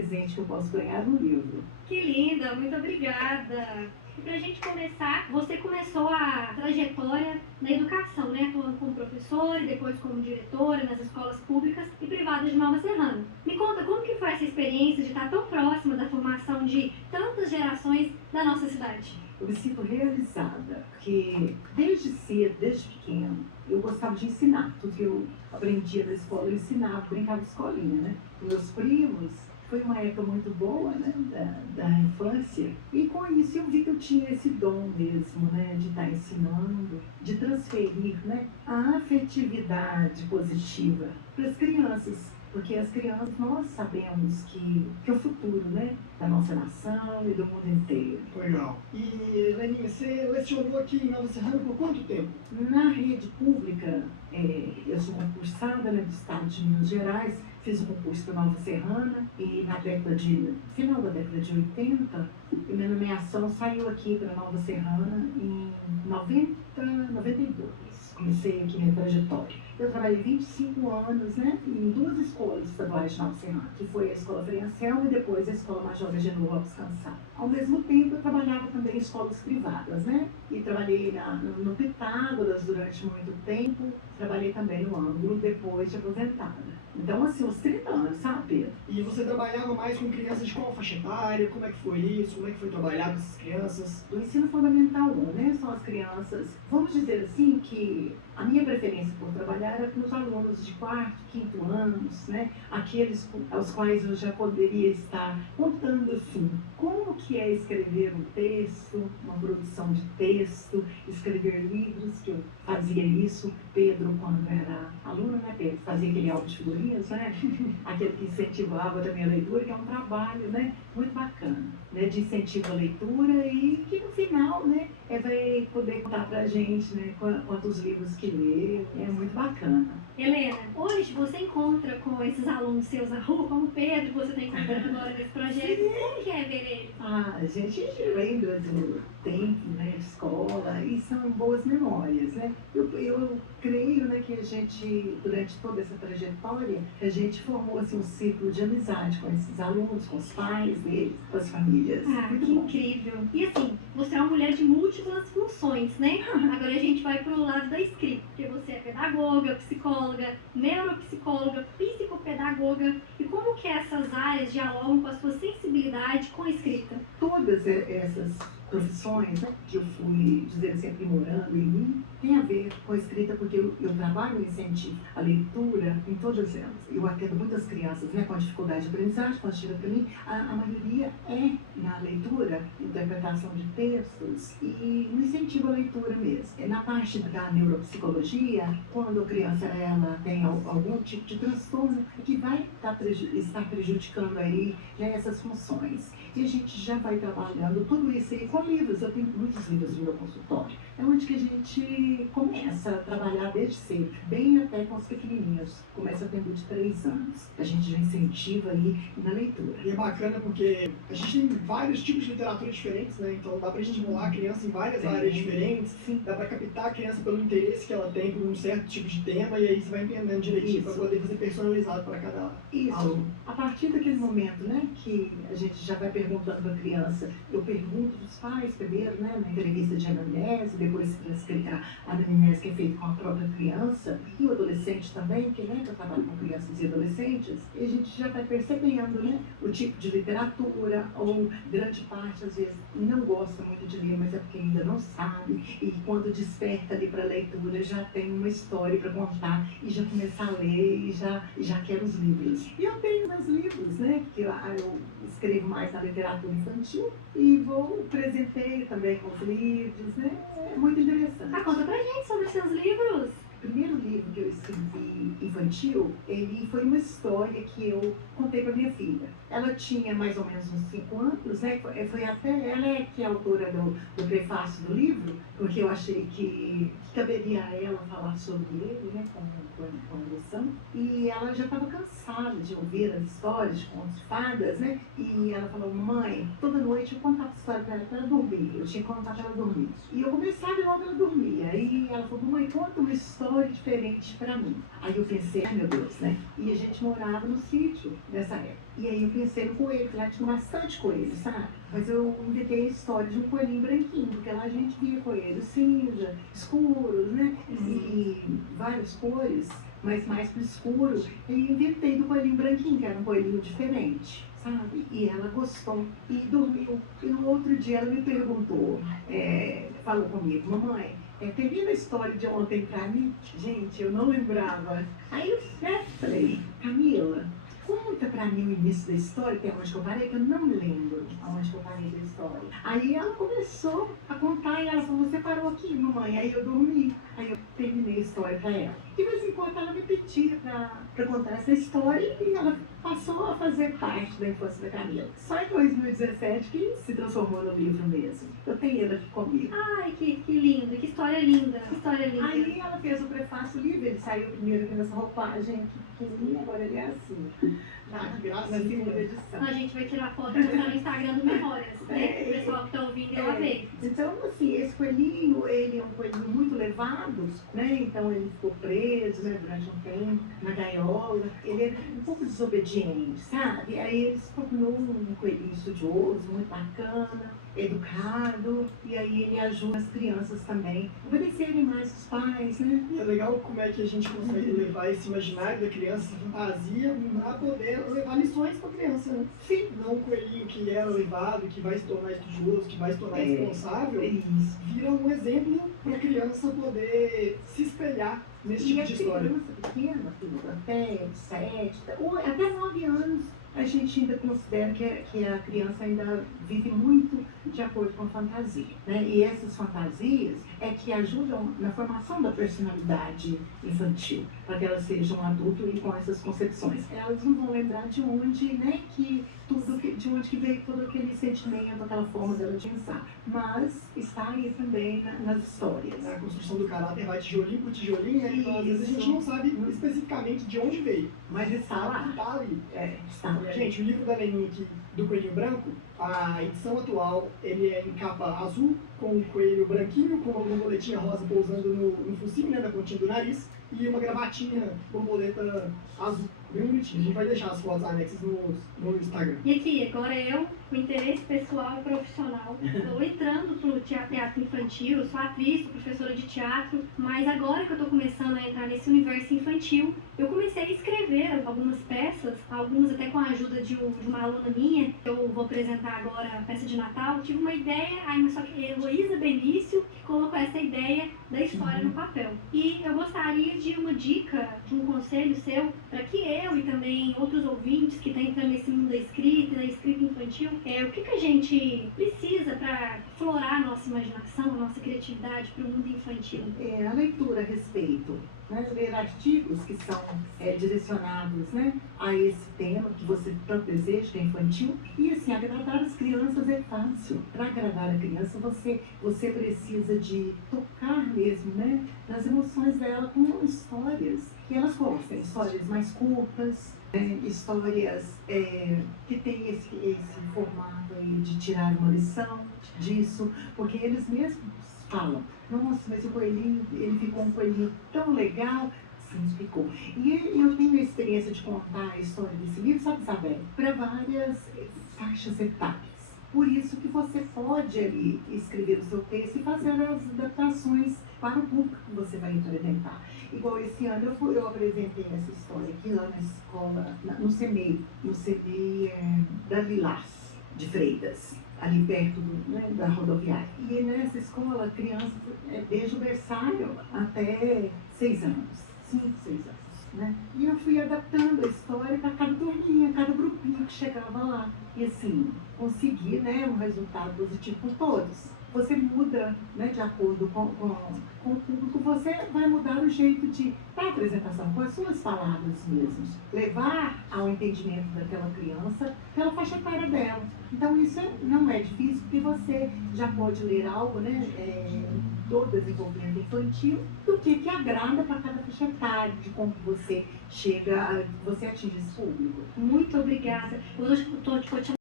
presente que eu posso ganhar no livro. Que linda, muito obrigada. E para a gente começar, você começou a trajetória na educação, né? Atuando como professora e depois como diretora nas escolas públicas e privadas de Nova Serrana. Me conta como que foi essa experiência de estar tão próxima da formação de tantas gerações da nossa cidade? Eu me sinto realizada, porque desde cedo, desde pequeno, eu gostava de ensinar. Tudo que eu aprendia na escola, eu ensinava, brincava de escolinha, né? Com meus primos, foi uma época muito boa, né, da infância. E com isso eu vi que eu tinha esse dom mesmo, né, de estar ensinando, de transferir, né, a afetividade positiva para as crianças. Porque as crianças, nós sabemos que é o futuro, né, da nossa nação e do mundo inteiro. Legal. E, Leninha, você lecionou aqui em Nova Serrana por quanto tempo? Na rede pública, eu sou concursada, né, do estado de Minas Gerais, fiz um concurso para Nova Serrana e final da década de 80, e minha nomeação saiu aqui para Nova Serrana em 92. Comecei aqui minha trajetória. Eu trabalhei 25 anos, né, em duas escolas estaduais de Nova Serrana, que foi a Escola Frei Anselmo e depois a Escola Major Genô Lopes Cansado. Ao mesmo tempo, eu trabalhava também em escolas privadas, né, e trabalhei no Pitágoras durante muito tempo, trabalhei também no Ângulo depois de aposentada. Então, assim, uns 30 anos, sabe, Pedro? E você trabalhava mais com crianças de qual faixa etária? Como é que foi isso? Como é que foi trabalhar com essas crianças? Do ensino fundamental 1, né? São as crianças, vamos dizer assim, que a minha preferência por trabalhar era com os alunos de 4º, 5º anos, né? Aqueles aos quais eu já poderia estar contando, assim, como que é escrever um texto, uma produção de texto, escrever livros, que eu fazia isso. Pedro, quando era aluno, né, Pedro, fazia aquele álbum de figurinhas, né? Aquele que incentivava também a leitura, que é um trabalho, né, muito bacana, né, de incentivo à leitura e que no final, né, vai poder contar pra gente, né, quantos livros que lê, é muito bacana. Helena, hoje você encontra com esses alunos seus na rua, como o Pedro, você está encontrando agora nesse projeto. Como que é ver eles? A gente lembra do tempo, né, de escola, e são boas memórias, né? Eu creio, né, que a gente, durante toda essa trajetória, a gente formou assim, um ciclo de amizade com esses alunos, com os pais deles, com as famílias. Ah, muito que bom. incrível. E assim, você é uma mulher de múltiplas funções, né? Agora a gente vai pro lado da escrita, porque você é pedagoga, psicóloga, neuropsicóloga, psicopedagoga. E como que essas áreas dialogam com a sua sensibilidade com a escrita? Todas essas profissões, né, que eu fui, dizer assim, aprimorando em mim, tem a ver com a escrita, porque eu trabalho no incentivo à leitura em todas elas. Eu atendo muitas crianças, né, com dificuldade de aprendizagem, quando chega para mim, a maioria é na leitura, interpretação de textos e no incentivo à leitura mesmo. Na parte da neuropsicologia, quando a criança ela tem algum tipo de transtorno que vai estar prejudicando aí, né, essas funções. E a gente já vai trabalhando tudo isso aí com livros. Eu tenho muitos livros no meu consultório. É onde que a gente começa a trabalhar desde cedo, bem até com os pequenininhos. Começa a ter de 3 anos. A gente já incentiva aí na leitura. E é bacana porque a gente tem vários tipos de literatura diferentes, né? Então dá pra estimular a criança em várias áreas diferentes. Sim. Dá pra captar a criança pelo interesse que ela tem por um certo tipo de tema e aí você vai entendendo direitinho para poder fazer personalizado para cada aluno. A partir daquele momento, né, que a gente já vai perguntando para a criança, eu pergunto dos pais primeiro, né, na entrevista de anamnese, depois a anamnese que é feita com a própria criança e o adolescente também, que, né, eu trabalho com crianças e adolescentes, e a gente já vai percebendo, né, o tipo de literatura, ou grande parte às vezes não gosta muito de ler, mas é porque ainda não sabe, e quando desperta ali para a leitura já tem uma história para contar e já começa a ler e já quer os livros. E eu tenho meus livros, né, que eu escrevo mais na literatura infantil e vou presenteio também com os livros, né, é muito interessante. Ah, conta pra gente sobre os seus livros. O primeiro livro que eu escrevi infantil, ele foi uma história que eu contei para minha filha. Ela tinha mais ou menos uns 5 anos, né? Foi até ela que é autora do prefácio do livro, porque eu achei que caberia a ela falar sobre ele, né? Com emoção. E ela já estava cansada de ouvir as histórias de contos de fadas, né? E ela falou, mãe, toda noite eu contava história para ela dormir. Eu tinha que contar para ela dormir. E eu começava logo ela dormia. Aí ela falou, mãe, conta uma história diferente para mim. Aí eu pensei, ai meu Deus, né? E a gente morava no sítio nessa época. E aí eu pensei no coelho, que lá tinha bastante coelho, sabe? Mas eu inventei a história de um coelhinho branquinho, porque lá a gente via coelhos cinza, escuros, né? E várias cores, mas mais pro escuro. E inventei do coelhinho branquinho, que era um coelhinho diferente, sabe? E ela gostou e dormiu. E no outro dia ela me perguntou, falou comigo, mamãe, termina a história de ontem pra mim? Gente, eu não lembrava. Aí eu falei, Camila, conta pra mim o início da história, até onde que eu parei, que eu não lembro aonde que eu parei da história. Aí ela começou a contar e ela falou, você parou aqui, mamãe? Aí eu dormi. Aí eu terminei a história pra ela. De vez em quando ela me pedia pra contar essa história e ela passou a fazer parte da infância da Camila. Só em 2017 que se transformou no livro mesmo. Eu tenho ele aqui comigo. Ai, que lindo, que história linda, que história linda. Aí ela fez o prefácio livre, ele saiu primeiro aqui nessa roupagem aqui pequenininha, agora ele é assim. Que graça, Na segunda edição. A gente vai tirar foto e postar no Instagram do Memórias, né? O pessoal que tá ouvindo ela vê. Então, assim, esse coelhinho, ele é um coelhinho muito levado, né? Então ele ficou preso, né, durante um tempo, na gaiola. Ele é um pouco desobediente, sabe? Aí ele se tornou um coelhinho estudioso, muito bacana, educado, e aí ele ajuda as crianças também a obedecerem mais os pais, né? E é legal como é que a gente consegue levar esse imaginário da criança, essa fantasia, a poder levar lições para a criança, né? Sim. Não um coelhinho que era levado, que vai se tornar estudioso, que vai se tornar É responsável, isso. vira um exemplo para a criança poder se espelhar nesse tipo de história. E a criança pequena, até 7, ou até 9 anos, a gente ainda considera que a criança ainda vive muito de acordo com a fantasia, né? E essas fantasias é que ajudam na formação da personalidade infantil, para que ela seja um adulto e com essas concepções. Elas não vão lembrar de onde, né, de onde que veio todo aquele sentimento, aquela forma dela de pensar. Mas está aí também nas histórias. A construção do caráter vai tijolinho por tijolinho, né? Então, às vezes a gente não sabe especificamente de onde veio. Mas está lá. Está ali. Está lá. Gente, o livro da Leninha aqui, do Coelhinho Branco, a edição atual, ele é em capa azul, com um coelho branquinho, com uma borboletinha rosa pousando no focinho, né, da pontinha do nariz, e uma gravatinha borboleta azul, bem bonitinho. A gente vai deixar as fotos anexas no Instagram. E aqui, agora eu, com interesse pessoal e profissional, estou entrando pro teatro infantil, eu sou atriz, sou professora de teatro, mas agora que eu estou começando a entrar nesse universo infantil, eu comecei a escrever algumas peças, algumas até com a ajuda de uma aluna minha, que eu vou apresentar agora a peça de Natal. Tive uma ideia, mas só que Heloísa Benício colocou essa ideia da história no papel. E eu gostaria de uma dica, de um conselho seu, para que eu e também outros ouvintes que estão entrando nesse mundo da escrita infantil, o que a gente precisa para explorar a nossa imaginação, a nossa criatividade para o mundo infantil? A leitura a respeito, né? Ler artigos que são direcionados, né, a esse tema que você tanto deseja, que é infantil. E assim, agradar as crianças é fácil. Para agradar a criança, você precisa de tocar mesmo, né, nas emoções dela com histórias que elas gostem, histórias mais curtas, histórias que tem esse formato aí de tirar uma lição disso, porque eles mesmos falam, nossa, mas o coelhinho, ele ficou um coelhinho tão legal. Sim, ficou. E eu tenho a experiência de contar a história desse livro, sabe, Isabel, para várias faixas etárias. Por isso que você pode ali escrever o seu texto e fazer as adaptações para o público que você vai apresentar. Igual esse ano eu apresentei essa história aqui lá na escola, no CMEI da Vilars de Freitas, ali perto da rodoviária. E nessa escola, a criança desde o berçário até 6 anos, 5, 6 anos. Né? E eu fui adaptando a história para cada turminha, cada grupinho que chegava lá. E assim, consegui, né, um resultado positivo por todos. Você muda, né, de acordo com o público, você vai mudar o jeito da apresentação, com as suas palavras mesmo. Levar ao entendimento daquela criança, pela faixa etária dela. Então isso não é difícil, porque você já pode ler algo, né, do desenvolvimento infantil, do que agrada para cada faixa etária, de como você chega, você atinge esse público. Muito obrigada. Hoje eu estou te